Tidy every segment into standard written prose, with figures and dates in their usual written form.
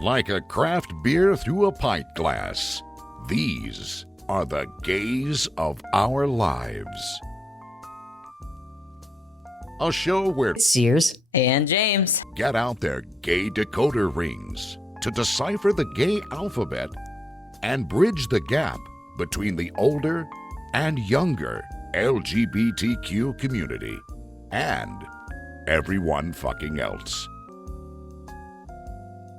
like a craft beer through a pint glass. These are the gays of our lives. A show where Sears and James get out their gay decoder rings to decipher the gay alphabet and bridge the gap between the older and younger LGBTQ community and everyone fucking else.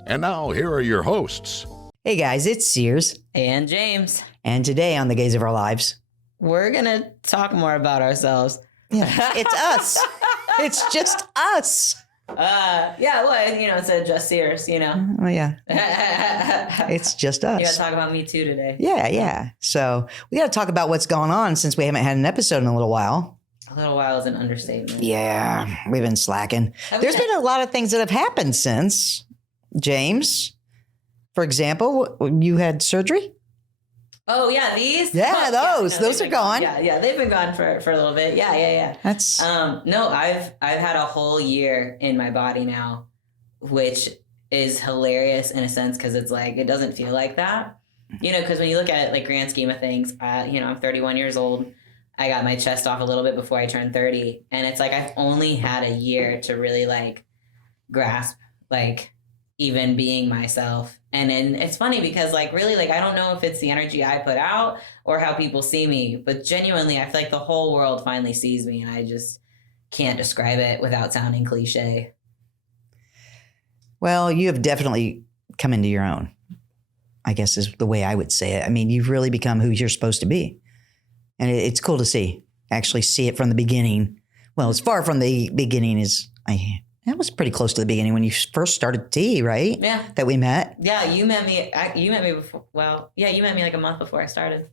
And now, here are your hosts. Hey guys, it's Sears. and James. And today on The Gays of Our Lives, We're going to talk more about ourselves. yeah, it's us. It's just us. It's just Sears, you know. Oh, yeah. It's just us. You got to talk about me too today. Yeah. So we got to talk about what's gone on since we haven't had an episode in a little while. A little while is an understatement. Yeah, we've been slacking. There's been a lot of things that have happened since. James, for example, you had surgery? Oh, yeah, these? Yeah, those are gone. Yeah, they've been gone for a little bit. Yeah. That's no, I've had a whole year in my body now, which is hilarious in a sense because it's like it doesn't feel like that, you know. Because when you look at it, like grand scheme of things, I'm 31 years old. I got my chest off a little bit before I turned 30, and it's like I've only had a year to really like grasp like even being myself. And then it's funny because like really like I don't know if it's the energy I put out or how people see me, but genuinely I feel like the whole world finally sees me and I just can't describe it without sounding cliche. well, you have definitely come into your own, I guess is the way I would say it. I mean, you've really become who you're supposed to be. And it's cool to actually see it from the beginning. Well, as far from the beginning as that was pretty close to the beginning when you first started T, right? Yeah. That we met. Yeah, you met me before. Well, yeah, you met me like a month before I started.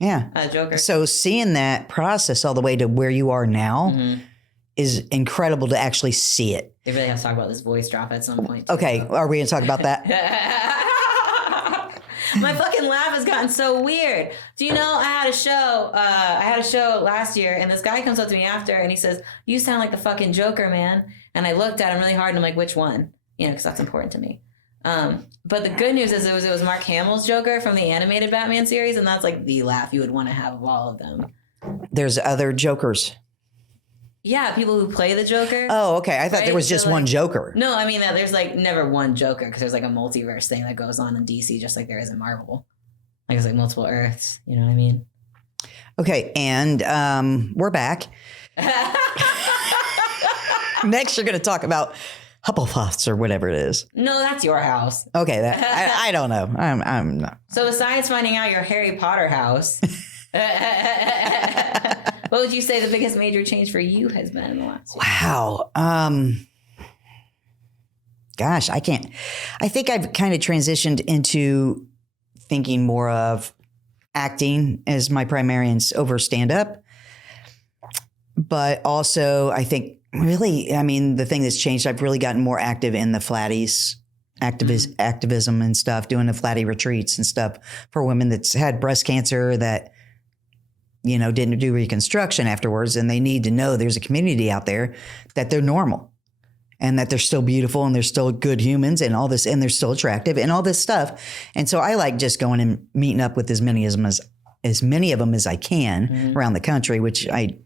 Yeah. Joker. So seeing that process all the way to where you are now is incredible to actually see it. They really have to talk about this voice drop at some point. Okay. Are we going to talk about that? My fucking laugh has gotten so weird. Do you know I had a show last year and this guy comes up to me after and he says, "You sound like the fucking Joker, man." And I looked at him really hard and I'm like, "Which one?" You know, because that's important to me. But the good news is it was Mark Hamill's Joker from the animated Batman series, and that's like the laugh you would want to have of all of them. There's other Jokers. Yeah, people who play the Joker. Oh, okay. I thought there was just one Joker. No, I mean, there's like never one Joker because there's like a multiverse thing that goes on in DC just like there is in Marvel. Like it's like multiple Earths. You know what I mean? Okay. And we're back. Next, you're going to talk about Hufflepuffs or whatever it is. No, that's your house. Okay. I don't know. I'm not. So besides finding out your Harry Potter house, what would you say the biggest major change for you has been in the last year? Wow. Gosh, I can't. I think I've kind of transitioned into thinking more of acting as my primary and over stand-up. But also, I think really, I mean, the thing that's changed, I've really gotten more active in the Flatties, activism and stuff, doing the Flatty retreats and stuff for women that's had breast cancer that, you know, didn't do reconstruction afterwards. And they need to know there's a community out there that they're normal and that they're still beautiful and they're still good humans and all this, and they're still attractive and all this stuff. And so I like just going and meeting up with as many of them as I can around the country, which I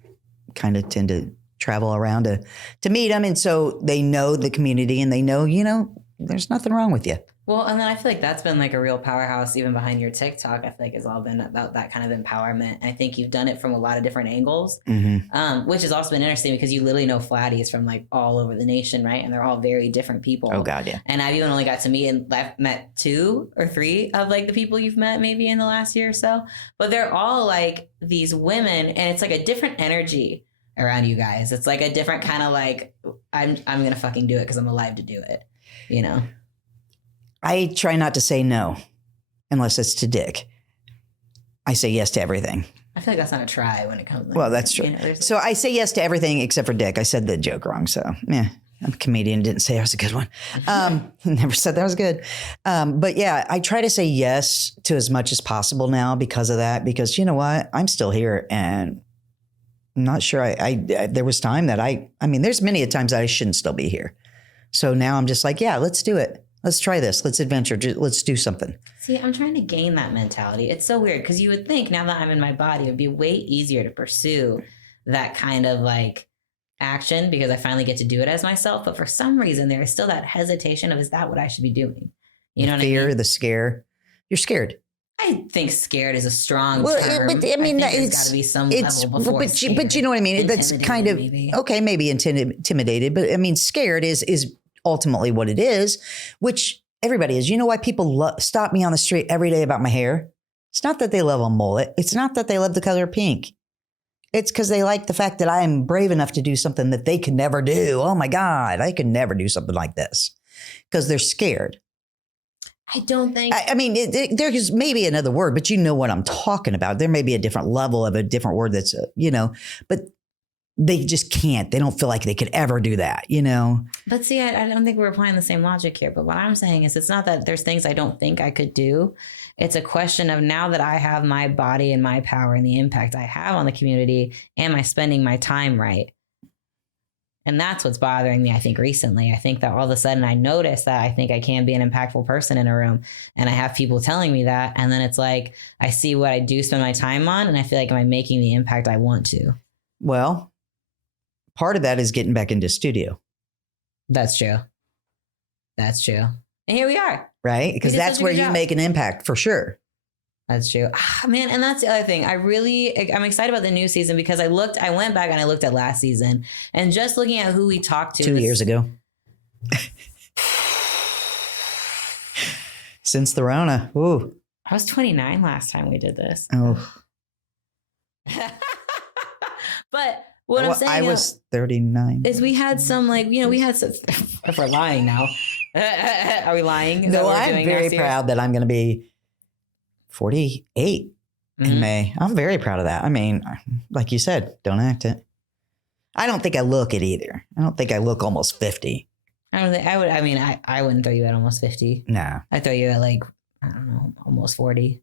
kind of tend to travel around to meet them. And so they know the community and they know, you know, there's nothing wrong with you. Well, and then I feel like that's been like a real powerhouse even behind your TikTok. I feel like it's all been about that kind of empowerment. And I think you've done it from a lot of different angles, which has also been interesting because you literally know Flatties from like all over the nation, right? And they're all very different people. Oh, God, yeah. And I've even only got to meet and I've met 2 or 3 of like the people you've met maybe in the last year or so. But they're all like these women and it's like a different energy around you guys. It's like a different kind of like, I'm going to fucking do it because I'm alive to do it, you know? I try not to say no unless it's to Dick. I say yes to everything. I feel like that's not a try when it comes to well, that's true. You know, so I say yes to everything except for Dick. I said the joke wrong. So yeah, I'm a comedian. Didn't say I was a good one. Never said that was good. But yeah, I try to say yes to as much as possible now because of that, because you know what? I'm still here and I'm not sure there was time that I mean, there's many a times that I shouldn't still be here. So now I'm just like, yeah, let's do it. Let's try this. Let's adventure. Let's do something. See, I'm trying to gain that mentality. It's so weird because you would think now that I'm in my body, it would be way easier to pursue that kind of like action because I finally get to do it as myself. But for some reason, there is still that hesitation of, is that what I should be doing? You know what I mean? Fear, the scare. You're scared. I think scared is a strong term. But I mean, there's got to be some level before but you know what I mean? That's kind of, okay, maybe intimidated, but I mean, scared is ultimately what it is, which everybody is. You know why people stop me on the street every day about my hair? It's not that they love a mullet. It's not that they love the color pink. It's because they like the fact that I am brave enough to do something that they could never do. Oh my God, I could never do something like this because they're scared. I don't think. I mean, there's maybe another word, but you know what I'm talking about. There may be a different level of a different word that's, but they just can't. They don't feel like they could ever do that, But see, I don't think we're applying the same logic here. But what I'm saying is it's not that there's things I don't think I could do. It's a question of now that I have my body and my power and the impact I have on the community, am I spending my time right? And that's what's bothering me, I think, recently. I think that all of a sudden I notice that I think I can be an impactful person in a room. And I have people telling me that. And then it's like, I see what I do spend my time on. And I feel like, am I making the impact I want to? Well, part of that is getting back into studio. That's true. That's true. And here we are. Right? Because that's where you make an impact for sure. That's true. Man, and that's the other thing. I'm excited about the new season because I went back and I looked at last season and just looking at who we talked to 2 years ago. Since the Rona. Ooh. I was 29 last time we did this. Oh. But what I'm saying I was 39. is we had some if we're lying now. Are we lying? No, I'm very proud that I'm going to be 48 in May. I'm very proud of that. I mean, like you said, don't act it. I don't think I look it either. I don't think I look almost 50. I don't think I would. I mean, I wouldn't throw you at almost 50. Nah. I'd throw you at I don't know, almost 40.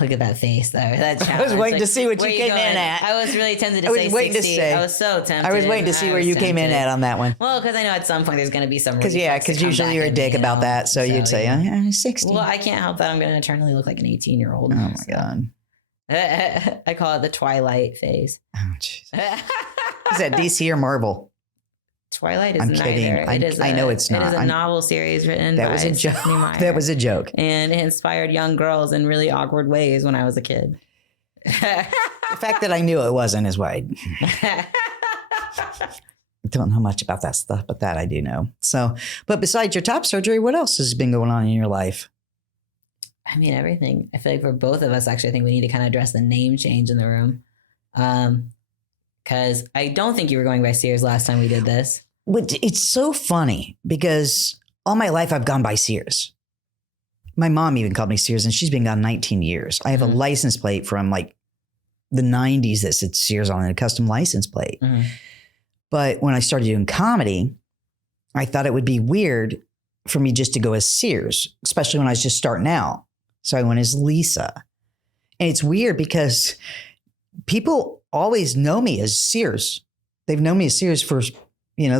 Look at that face, though. That I was waiting to see what you came in at. I was really tempted to say 60. I was so tempted. I was waiting to see where you came in at on that one. Well, because I know at some point there's going to be some. Because usually you're a dick about that, so you'd say 60. Well, I can't help that. I'm going to eternally look like an 18-year-old. Oh my God. I call it the Twilight phase. Oh jeez. Is that DC or Marvel? Twilight is I'm neither. kidding. I know it's not. It is a novel series written that by was a joke. Stephanie Meyer. That was a joke. And it inspired young girls in really awkward ways when I was a kid. The fact that I knew it wasn't is why I don't know much about that stuff, but that I do know. So, but besides your top surgery, what else has been going on in your life? I mean, everything. I feel like for both of us, actually, I think we need to kind of address the name change in the room. Because I don't think you were going by Sears last time we did this. It's so funny because all my life I've gone by Sears. My mom even called me Sears and she's been gone 19 years. I have a license plate from the 90s that said Sears on it, a custom license plate. Mm-hmm. But when I started doing comedy, I thought it would be weird for me just to go as Sears, especially when I was just starting out. So I went as Lisa. And it's weird because people always know me as Sears. They've known me as Sears for,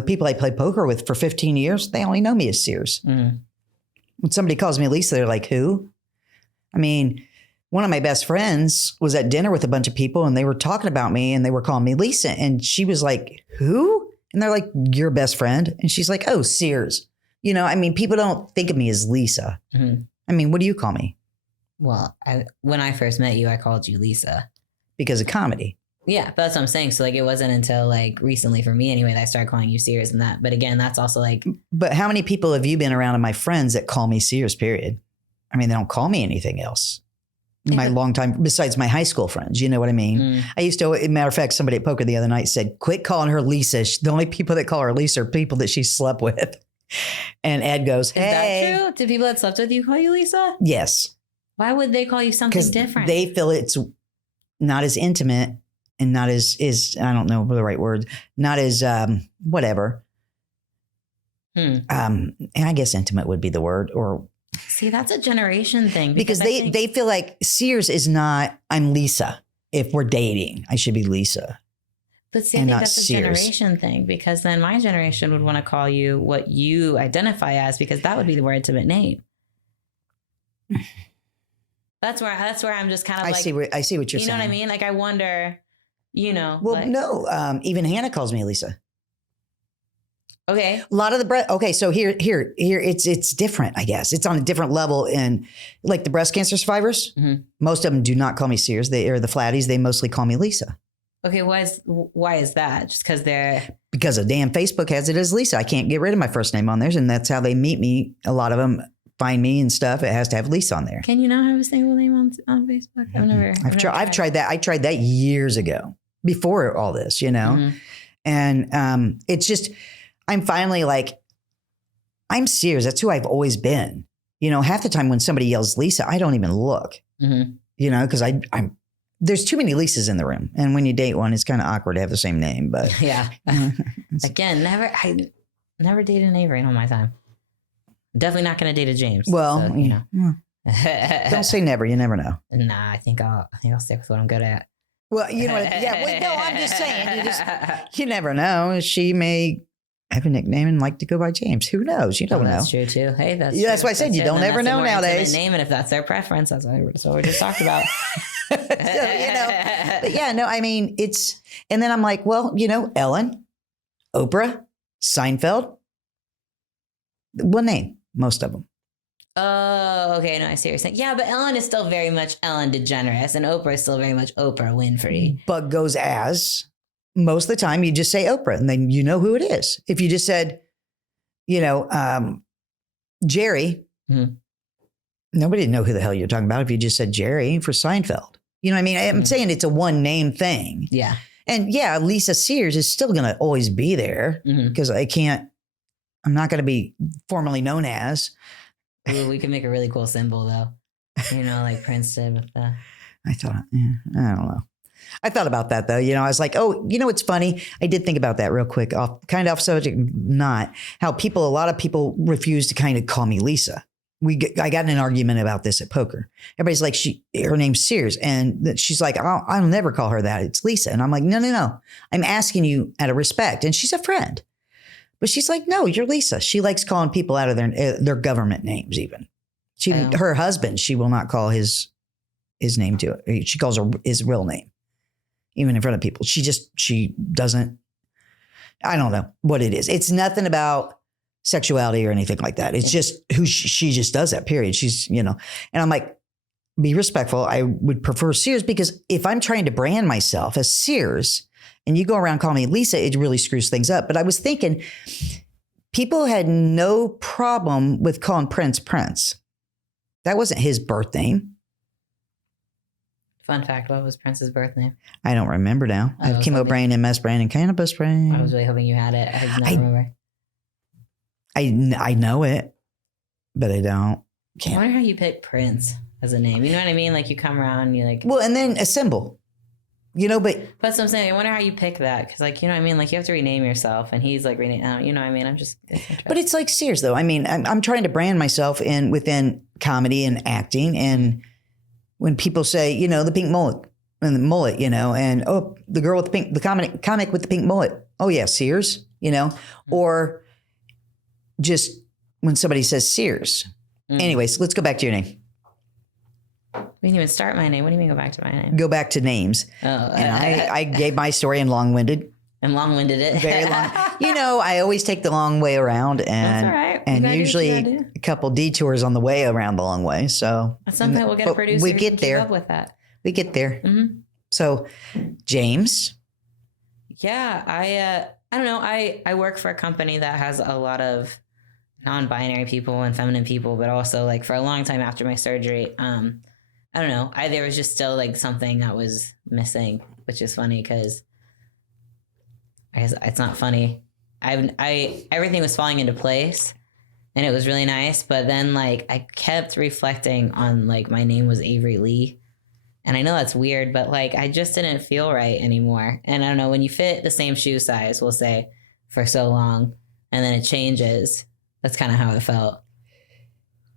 people I play poker with for 15 years. They only know me as Sears. Mm. When somebody calls me Lisa, they're like, who? I mean, one of my best friends was at dinner with a bunch of people and they were talking about me and they were calling me Lisa. And she was like, who? And they're like, your best friend. And she's like, oh, Sears. People don't think of me as Lisa. Mm-hmm. I mean, what do you call me? Well, when I first met you, I called you Lisa. Because of comedy. Yeah, but that's what I'm saying. So it wasn't until recently for me anyway that I started calling you Sears and that. But again, that's also But how many people have you been around of my friends that call me Sears, period? I mean, they don't call me anything else. My long time, besides my high school friends, you know what I mean? Mm. I used to, as a matter of fact, somebody at poker the other night said, quit calling her Lisa. The only people that call her Lisa are people that she slept with. And Ed goes, hey. Is that true? Do people that slept with you call you Lisa? Yes. Why would they call you something different? They feel it's not as intimate and not as I don't know the right word, not as whatever. And I guess intimate would be the word. Or see, that's a generation thing. Because they feel like Sears is not, I'm Lisa. If we're dating, I should be Lisa. But see, I and think not that's a Sears. generation thing, because then my generation would want to call you what you identify as, because that would be the more intimate name. That's where I'm just kind of I like, see what you're saying. you know what I mean? Like, I wonder, Well, like, no, even Hannah calls me Lisa. okay. A lot of the okay, so here, it's different, I guess. It's on a different level in like the breast cancer survivors. Mhm. Most of them do not call me Sears. They are the flatties. They mostly call me Lisa. Okay, why is that? Just because they're... Because a damn Facebook has it as Lisa. I can't get rid of my first name on theirs, and that's how they meet me. A lot of them find me and stuff. It has to have Lisa on there. Can you not have a single name on Facebook? I've tried that. I tried that years ago, before all this, Mhm. and it's just, I'm finally like, I'm Sears. That's who I've always been. Half the time when somebody yells Lisa, I don't even look. Mhm. Because I'm there's too many Lisas in the room, and when you date one, it's kind of awkward to have the same name. But Yeah. Again, I never dated an Avery in all my time. Definitely not going to date a James. Well, so, you know. Don't say never. You never know. Nah, I think I'll stick with what I'm good at. Well, you know what? Yeah. Well, no, I'm just saying. You never know. She may have a nickname and like to go by James. Who knows? You don't know. That's true too. Hey, that's Yeah, that's true. why I said you don't ever know nowadays. Name, and if that's their preference, that's what we just talked about. So, but yeah, no, I mean, and then I'm like, well, Ellen, Oprah, Seinfeld, one name, most of them. Oh, okay. No, I see what you're saying. Yeah, but Ellen is still very much Ellen DeGeneres, and Oprah is still very much Oprah Winfrey. But goes as, most of the time, you just say Oprah, and then you know who it is. If you just said, Jerry, Mhm. nobody would know who the hell you're talking about if you just said Jerry for Seinfeld. You know what I mean? I'm saying it's a one name thing. Yeah. And yeah, Lisa Sears is still going to always be there because I'm not going to be formally known as. Ooh, we could make a really cool symbol though. Like Prince did with the... I thought, I don't know. I thought about that though. I was like, oh, it's funny. I did think about that real quick, off subject, not how a lot of people refuse to kind of call me Lisa. I got in an argument about this at poker. Everybody's like, her name's Sears. And she's like, I'll never call her that. It's Lisa. And I'm like, no. I'm asking you out of respect. And she's a friend. But she's like, no, you're Lisa. She likes calling people out of their government names even. Her husband, she will not call his name to it. She calls his real name, even in front of people. She doesn't, I don't know what it is. It's nothing about sexuality or anything like that. It's just who she just does that, period. She's, and I'm like, be respectful. I would prefer Sears, because if I'm trying to brand myself as Sears and you go around calling me Lisa, it really screws things up. But I was thinking people had no problem with calling Prince. That wasn't his birth name. Fun fact, what was Prince's birth name? I don't remember now. I have chemo brain, MS brain, and cannabis brain. I was really hoping you had it. I did not remember. I know it, but I don't. I wonder how you pick Prince as a name. You know what I mean? Like you come around and you like... Well, and then a symbol, but... That's what I'm saying. I wonder how you pick that. Because like, you know what I mean? Like you have to rename yourself, and he's like rename out. You know what I mean? But it's like Sears though. I mean, I'm trying to brand myself within comedy and acting. And when people say, the pink mullet and the mullet, and the girl with the comic with the pink mullet. Oh yeah, Sears, or just when somebody says Sears. Anyways, let's go back to your name. We didn't even start my name. What do you mean go back to my name? Go back to names. Oh. And I gave my story and long-winded. And long-winded it. Very long. I always take the long way around, and that's all right. And usually a couple detours on the way around the long way. So at some point we'll get a producer. We get there. Keep up with that. We get there. Mm-hmm. So, James. Yeah, I don't know. I work for a company that has a lot of non-binary people and feminine people, but also like for a long time after my surgery, I don't know. There was just still like something that was missing, which is funny because I guess it's not funny. Everything was falling into place and it was really nice. But then like I kept reflecting on like my name was Avery Lee. And I know that's weird, but like I just didn't feel right anymore. And I don't know, when you fit the same shoe size, we'll say, for so long, and then it changes, that's kind of how it felt.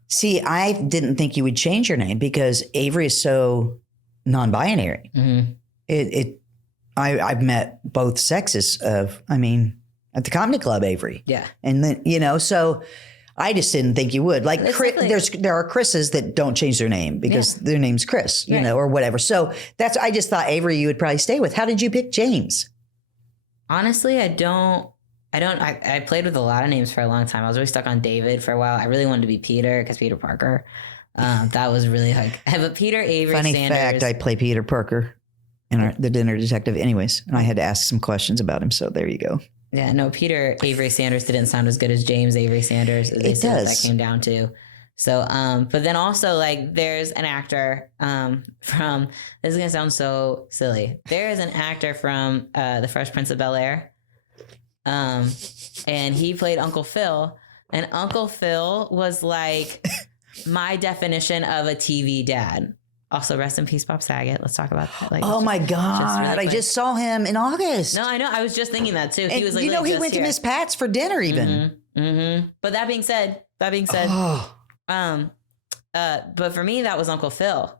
See, I didn't think you would change your name because Avery is so non-binary. Mm-hmm. I've met both sexes of, at the comedy club, Avery. Yeah. And then, so I just didn't think you would. Like, there are Chris's that don't change their name because their name's Chris, or whatever. So I just thought Avery you would probably stay with. How did you pick James? Honestly, I played with a lot of names for a long time. I was really stuck on David for a while. I really wanted to be Peter because Peter Parker. That was really like, I have a Peter Avery Funny Sanders. fact, I play Peter Parker in the Dinner Detective anyways. And I had to ask some questions about him. So there you go. Yeah, no, Peter Avery Sanders didn't sound as good as James Avery Sanders. As it does. That came down to. So, but then also like there's an actor from, this is going to sound so silly. There is an actor from The Fresh Prince of Bel-Air. And he played Uncle Phil. And Uncle Phil was like my definition of a TV dad. Also, rest in peace, Bob Saget. Let's talk about that. Like, oh my God. I just saw him in August. No, I know. I was just thinking that too. And he was like, he went to Miss Pat's for dinner even. But that being said, oh. But for me, that was Uncle Phil.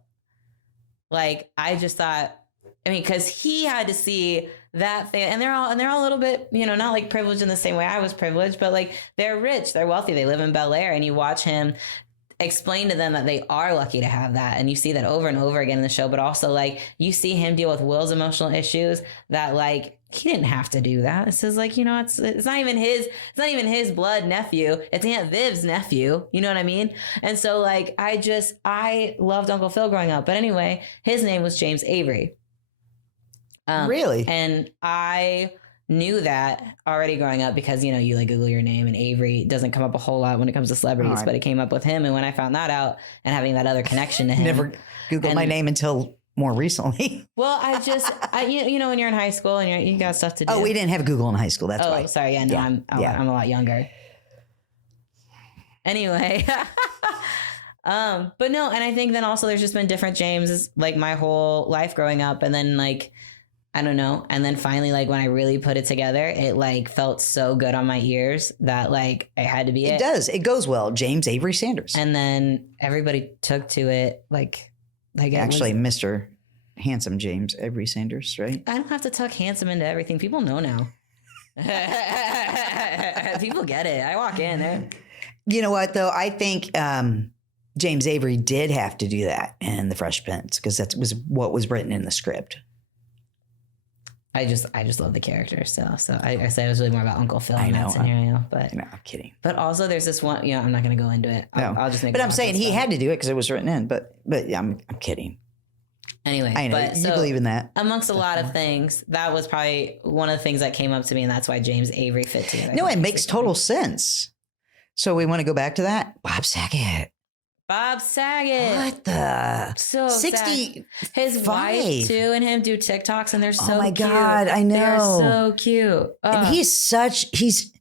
Like, I just thought, because he had to see that thing, and they're all a little bit, not like privileged in the same way I was privileged, but like they're rich, they're wealthy, they live in Bel Air, and you watch him explain to them that they are lucky to have that, and you see that over and over again in the show. But also, like, you see him deal with Will's emotional issues that, like, he didn't have to do that. This is like, it's not even his blood nephew. It's Aunt Viv's nephew. You know what I mean? And so, like, I loved Uncle Phil growing up. But anyway, his name was James Avery. Really? And I knew that already growing up because, you like Google your name, and Avery doesn't come up a whole lot when it comes to celebrities, but it came up with him. And when I found that out and having that other connection to him. Never Googled my name until more recently. Well, when you're in high school and you got stuff to do. Oh, we didn't have Google in high school. That's why. Oh, sorry. Yeah, no, I'm a lot younger. Anyway. But no, and I think then also there's just been different Jameses like my whole life growing up. And then like, I don't know. And then finally, like when I really put it together, it like felt so good on my ears that like it had to be it. It does. It goes well. James Avery Sanders. And then everybody took to it like actually Mr. Handsome James Avery Sanders, right? I don't have to tuck handsome into everything. People know now. People get it. I walk in there. You know what though? I think James Avery did have to do that in The Fresh Prince because that was what was written in the script. I just love the character still. So I say it was really more about Uncle Phil in that scenario. But no, I'm kidding. But also there's this one, I'm not going to go into it. I'll just make But I'm saying he had to do it because it was written in. But yeah, I'm kidding. Anyway. I know. But, you believe in that. Amongst a lot of things, that was probably one of the things that came up to me. And that's why James Avery fit together. No, it makes total sense. So we want to go back to that? Bob Saget. What the? So 60. His wife too and him do TikToks and they're so cute. Oh my God, I know. They're so cute. And he's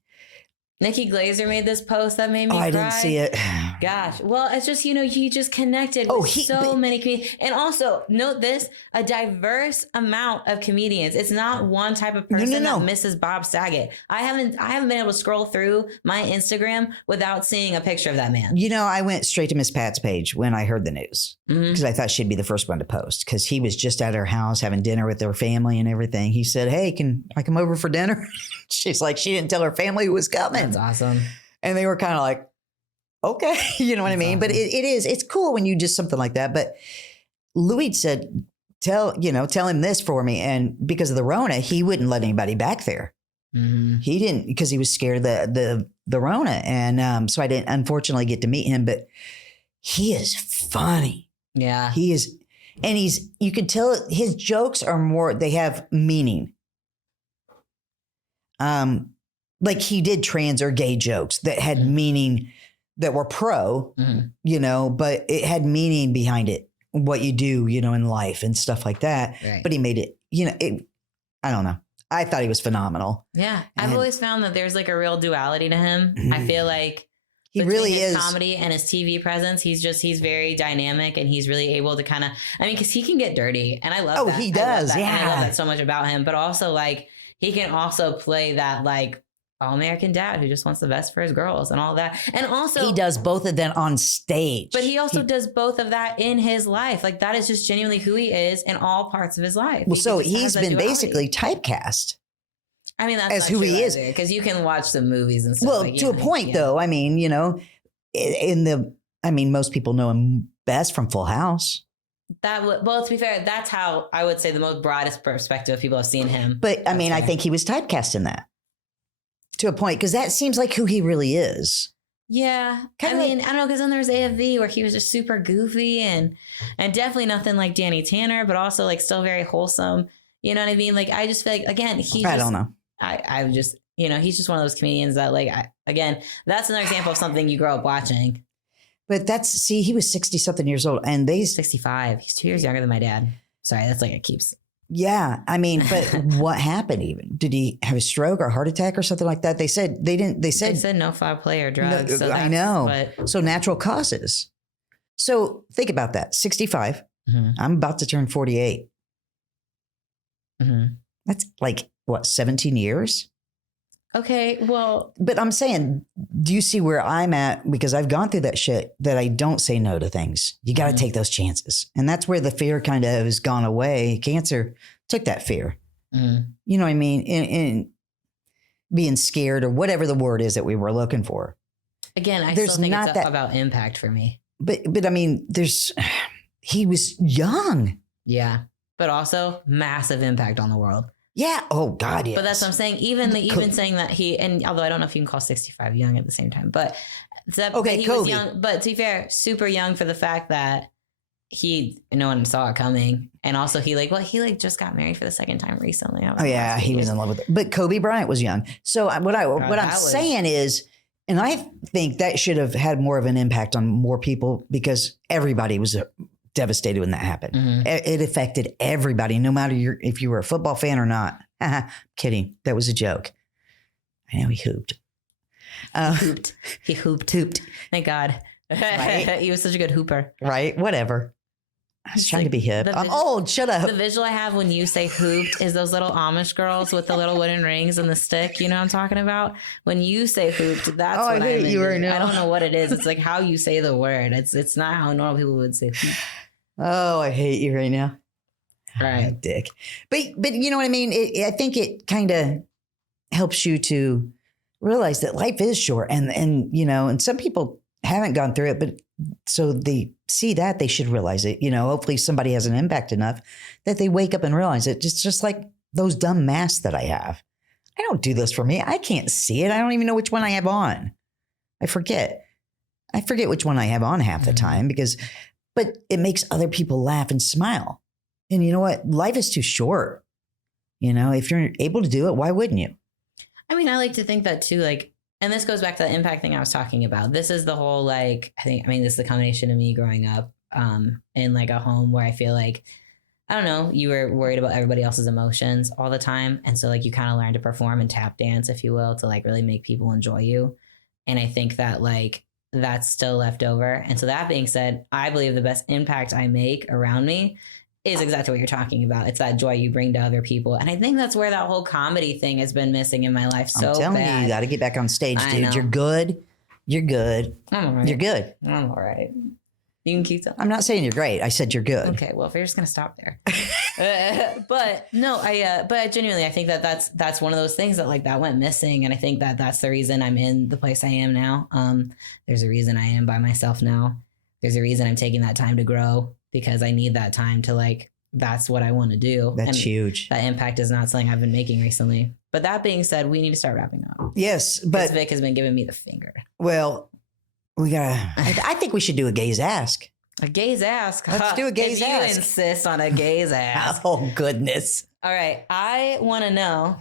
Nikki Glazer made this post that made me cry. I didn't see it. Gosh. Well, it's just, he just connected with so many comedians. And also, note this, a diverse amount of comedians. It's not one type of person that misses Bob Saget. I haven't been able to scroll through my Instagram without seeing a picture of that man. I went straight to Miss Pat's page when I heard the news because I thought she'd be the first one to post because he was just at her house having dinner with her family and everything. He said, "Hey, can I come over for dinner?" She's like, she didn't tell her family who was coming. That's awesome. And they were kind of like, okay, you know what I mean? Awesome. But it's cool when you just something like that. But Louis said, tell him this for me. And because of the Rona, he wouldn't let anybody back there. Mm-hmm. He didn't, because he was scared of the Rona. And so I didn't unfortunately get to meet him, but he is funny. Yeah. He is. And you can tell his jokes are they have meaning. Like he did trans or gay jokes that had meaning that were pro, but it had meaning behind it, what you do, in life and stuff like that. Right. But he made it, I don't know. I thought he was phenomenal. Yeah. I've always found that there's like a real duality to him. Mm-hmm. I feel like he really is comedy and his TV presence. He's very dynamic and he's really able to kind of, because he can get dirty and I love that. Oh, he does. I yeah. love that so much about him, but also like he can also play that like all-American dad who just wants the best for his girls and all that. And also he does both of them on stage. But he also does both of that in his life. Like that is just genuinely who he is in all parts of his life. Well, so he's been basically typecast. I mean, that's as who he is, because you can watch the movies and stuff. Well, to a point, though. I mean, most people know him best from Full House. Well, to be fair, that's how I would say the most broadest perspective of people have seen him. But I mean, I think he was typecast in that to a point because that seems like who he really is. Yeah, I don't know, because then there's AFV where he was just super goofy and definitely nothing like Danny Tanner, but also like still very wholesome. You know what I mean? Like I just feel like again, I don't know. I just, he's just one of those comedians that like, that's another example of something you grow up watching. But he was 60 something years old and 65. He's 2 years younger than my dad. Sorry. That's like, it keeps. Yeah. I mean, but what happened even? Did he have a stroke or a heart attack or something like that? They said no foul play or drugs. No, so I know. So natural causes. So think about that. 65. Mm-hmm. I'm about to turn 48. Mm-hmm. That's like, what, 17 years? Okay, well. But I'm saying, do you see where I'm at? Because I've gone through that shit that I don't say no to things. You got to take those chances. And that's where the fear kind of has gone away. Cancer took that fear. Mm. You know what I mean? In being scared or whatever the word is that we were looking for. Again, I still think it's about impact for me. But I mean, he was young. Yeah. But also massive impact on the world. Yeah. Oh God. Yes. But that's what I'm saying. Even saying that and although I don't know if you can call 65 young at the same time, but he was young. But to be fair, super young for the fact that no one saw it coming, and also he just got married for the second time recently. Oh yeah, he was in love with it. But Kobe Bryant was young. So what I'm saying is, and I think that should have had more of an impact on more people because everybody was devastated when that happened. Mm-hmm. It affected everybody, no matter if you were a football fan or not. Kidding. That was a joke. I know he hooped. He hooped. Thank God. Right? He was such a good hooper. Right? Whatever. I was trying to be hip. I'm old. Shut up. The visual I have when you say hooped is those little Amish girls with the little wooden rings and the stick. You know what I'm talking about? When you say hooped, that's what I hate you right now. I don't know what it is. It's like how you say the word. It's not how normal people would say hooped. Oh, I hate you right now. Right. Oh, dick. But you know what I mean? I think it kind of helps you to realize that life is short and some people haven't gone through it, but so they see that they should realize it. Hopefully somebody has an impact enough that they wake up and realize it. It's just like those dumb masks that I have. I don't do this for me. I can't see it. I don't even know which one I have on. I forget which one I have on half the time but it makes other people laugh and smile. And you know what? Life is too short. If you're able to do it, why wouldn't you? I mean, I like to think that too, and this goes back to the impact thing I was talking about. This is the whole, this is the combination of me growing up in a home where I feel like, I don't know, you were worried about everybody else's emotions all the time. And so you kind of learn to perform and tap dance, if you will, to really make people enjoy you. And I think that that's still left over. And so that being said, I believe the best impact I make around me is exactly what you're talking about. It's that joy you bring to other people. And I think that's where that whole comedy thing has been missing in my life so bad. I'm telling you got to get back on stage, dude. You're good. You're good. I'm all right. You're good. I'm all right. You can keep that. I'm not saying you're great. I said you're good. Okay, well, if you're just going to stop there. But no, but genuinely, I think that's one of those things that went missing. And I think that's the reason I'm in the place I am now. There's a reason I am by myself now. There's a reason I'm taking that time to grow because I need that time to that's what I want to do. That's huge. That impact is not something I've been making recently. But that being said, we need to start wrapping up. Yes, but Vic has been giving me the finger. Well, we gotta. I think we should do a gaze ask. A gaze ask. Let's do a gaze ask. You insist on a gaze ask. Oh goodness! All right, I want to know.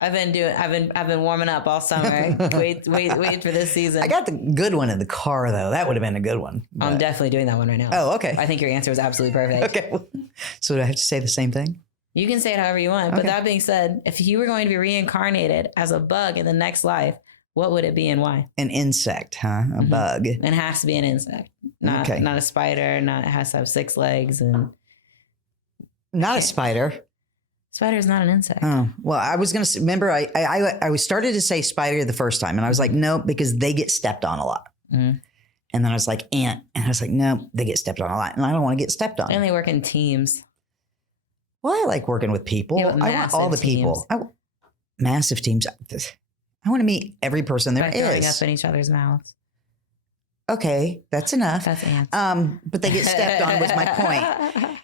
I've been warming up all summer. wait for this season. I got the good one in the car though. That would have been a good one. But... I'm definitely doing that one right now. Oh, okay. I think your answer was absolutely perfect. Okay. So do I have to say the same thing? You can say it however you want. Okay. But that being said, if you were going to be reincarnated as a bug in the next life, what would it be and why? An insect, huh? A bug. It has to be an insect. Not a spider. It has to have 6 legs and. Not a spider. Spider's not an insect. Oh, well, I was going to remember I was started to say spider the first time and I was like, no, because they get stepped on a lot. Mm-hmm. And then I was like, ant. And I was like, no, they get stepped on a lot. And I don't want to get stepped on. And they work in teams. Well, I like working with people. Yeah, I want all the people. Massive teams. I want to meet every person there By throwing is. up in each other's mouths. Okay, that's enough. That's ants. But they get stepped on was my point.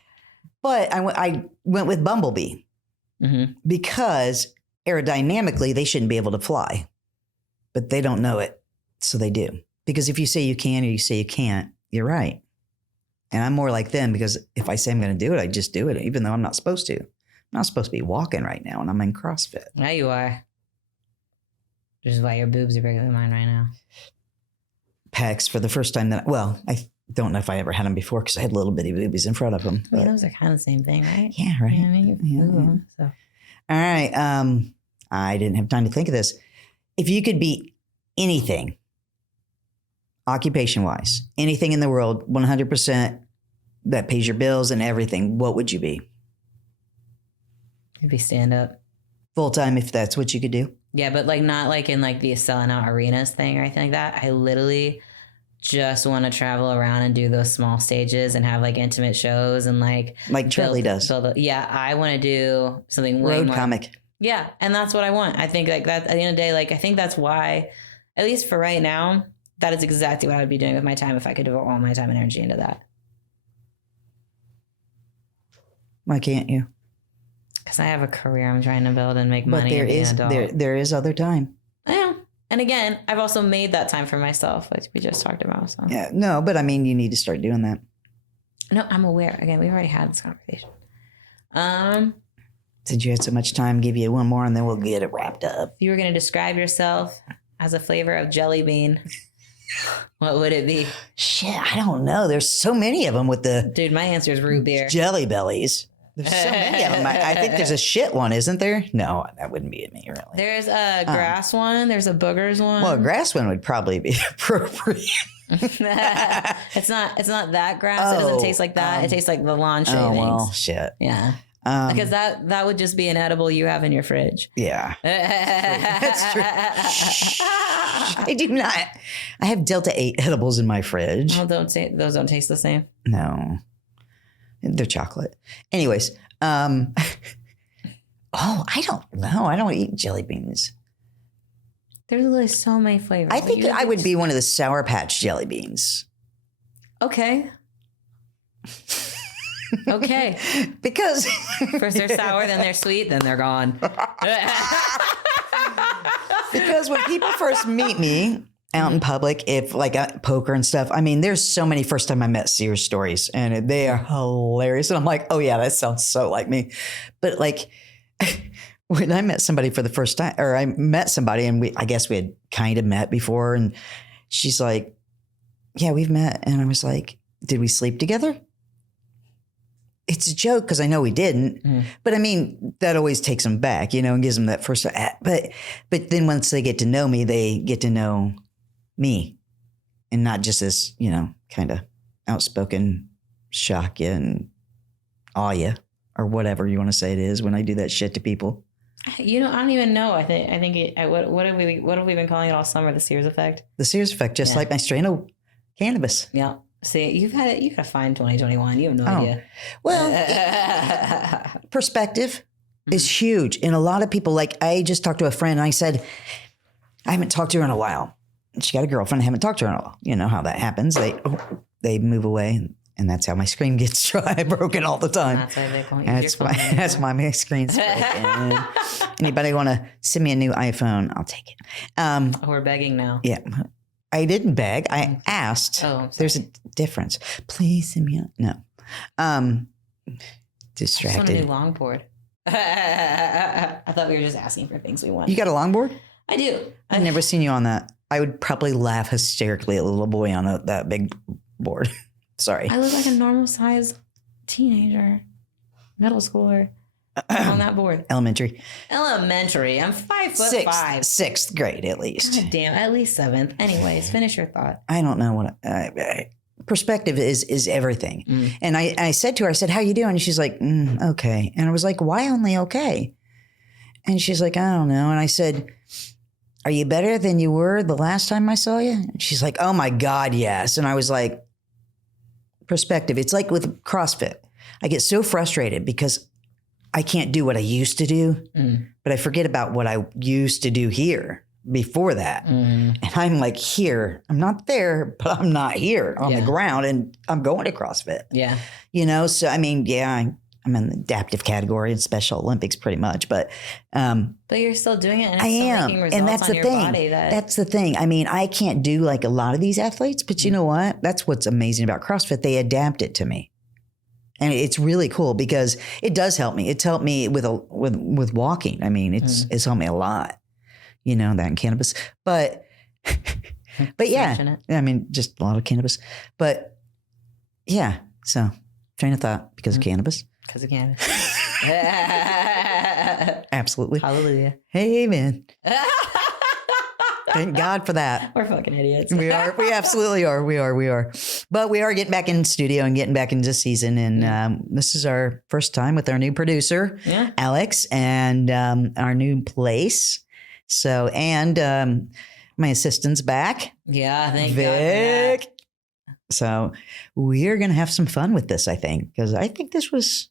But I went with bumblebee because aerodynamically they shouldn't be able to fly, but they don't know it, so they do. Because if you say you can or you say you can't, you're right. And I'm more like them because if I say I'm going to do it, I just do it, even though I'm not supposed to. I'm not supposed to be walking right now, and I'm in CrossFit. Yeah, you are. Which is why your boobs are bigger than mine right now. Pecs for the first time I don't know if I ever had them before because I had little bitty boobies in front of them. I mean, those are kind of the same thing, right? Yeah, right. Yeah, I mean, you move them, so. All right. I didn't have time to think of this. If you could be anything, occupation-wise, anything in the world, 100% that pays your bills and everything, what would you be? It'd be stand up. Full-time, if that's what you could do? Yeah, but like not like in like the selling out arenas thing or anything like that. I literally just want to travel around and do those small stages and have like intimate shows and like Charlie does. Yeah, I want to do something way Road more. comic. Yeah, and that's what I want. I think like that at the end of the day, like I think that's why, at least for right now, that is exactly what I would be doing with my time if I could devote all my time and energy into that. Why can't you? Because I have a career I'm trying to build and make money. But there is other time. I know. And again, I've also made that time for myself, like we just talked about. So. Yeah, no, but I mean, you need to start doing that. No, I'm aware. Again, we've already had this conversation. Since you had so much time, give you one more and then we'll get it wrapped up. If you were going to describe yourself as a flavor of jelly bean, what would it be? Shit, I don't know. There's so many of them with the Dude, my answer is root beer. jelly bellies. There's so many of them. I think there's a shit one, isn't there? No, that wouldn't be me, really. There's a grass one. There's a boogers one. Well, a grass one would probably be appropriate. It's not that grass. It doesn't taste like that. It tastes like the lawn shavings. Oh, well, shit. Yeah. Because that would just be an edible you have in your fridge. Yeah. That's true. I do not. I have Delta 8 edibles in my fridge. Oh, those don't taste the same. No. They're chocolate. Anyways. I don't know. I don't eat jelly beans. There's literally so many flavors. I think I would be one of the Sour Patch jelly beans. Okay. Okay. Because first they're sour, then they're sweet, then they're gone. Because when people first meet me out in public, if like at poker and stuff, I mean, there's so many first time I met Sears stories and they are hilarious. And I'm like, oh yeah, that sounds so like me. But like when I met somebody for the first time, or I met somebody and I guess we had kind of met before. And she's like, yeah, we've met. And I was like, did we sleep together? It's a joke because I know we didn't, but I mean, that always takes them back, and gives them that first, but then once they get to know me, they get to know me and not just this, kind of outspoken shock you and awe you or whatever you want to say it is when I do that shit to people. I don't even know. I think what have we been calling it all summer? The Sears effect. The Sears effect, just like my strain of cannabis. Yeah. See, you got to find 2021. You have no idea. Well, perspective is huge. And a lot of people, like I just talked to a friend and I said, I haven't talked to her in a while. She got a girlfriend. I haven't talked to her in a while. You know how that happens. They move away. And that's how my screen gets dry, broken all the time. That's why they won't use your phone anymore. That's why my screen's broken. Anybody want to send me a new iPhone? I'll take it. We're begging now. Yeah. I didn't beg. I asked. Oh, there's a difference. Please send me no. Distracted. I just want a new longboard. I thought we were just asking for things we want. You got a longboard? I do. I've never seen you on that. I would probably laugh hysterically at a little boy on that big board. Sorry. I look like a normal size teenager, middle schooler on that board. Elementary. I'm 5'5". Sixth grade at least. God damn, at least 7th. Anyways, finish your thought. I don't know what perspective is everything. Mm. And I said to her, I said, how you doing? And she's like, okay. And I was like, why only okay? And she's like, I don't know. And I said, are you better than you were the last time I saw you? And she's like, oh my God, yes. And I was like, perspective. It's like with CrossFit. I get so frustrated because I can't do what I used to do, but I forget about what I used to do here before that. And I'm like here. I'm not there, but I'm not here on the ground, and I'm going to CrossFit. Yeah. You know, so I mean, yeah, I'm in the adaptive category in Special Olympics pretty much, but you're still doing it, and it's I still am. making results And that's on the your thing. body. That's the thing. I mean, I can't do like a lot of these athletes, but you know what? That's what's amazing about CrossFit. They adapt it to me. And it's really cool because it does help me. It's helped me with walking. I mean, it's helped me a lot. You know, that and cannabis. But yeah, I mean, just a lot of cannabis. But yeah, so train of thought because of cannabis. Because of cannabis. Absolutely. Hallelujah. Amen. Thank God for that. We're fucking idiots. We are. We absolutely are. We are. But we are getting back in studio and getting back into season. And this is our first time with our new producer, Alex, and our new place. So, and my assistant's back. Yeah, thank Vic. God. So we are going to have some fun with this, I think, because I think this was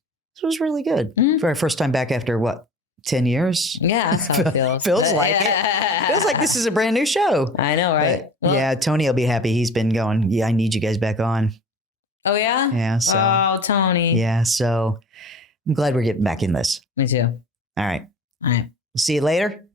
really good for our first time back after what? 10 years? Yeah, that's how it feels. Feels like it. Feels like this is a brand new show. I know, right? But, yeah, Tony will be happy. He's been going, I need you guys back on. Oh, yeah? Yeah. So, oh, Tony. Yeah. So I'm glad we're getting back in this. Me too. All right. All right. See you later.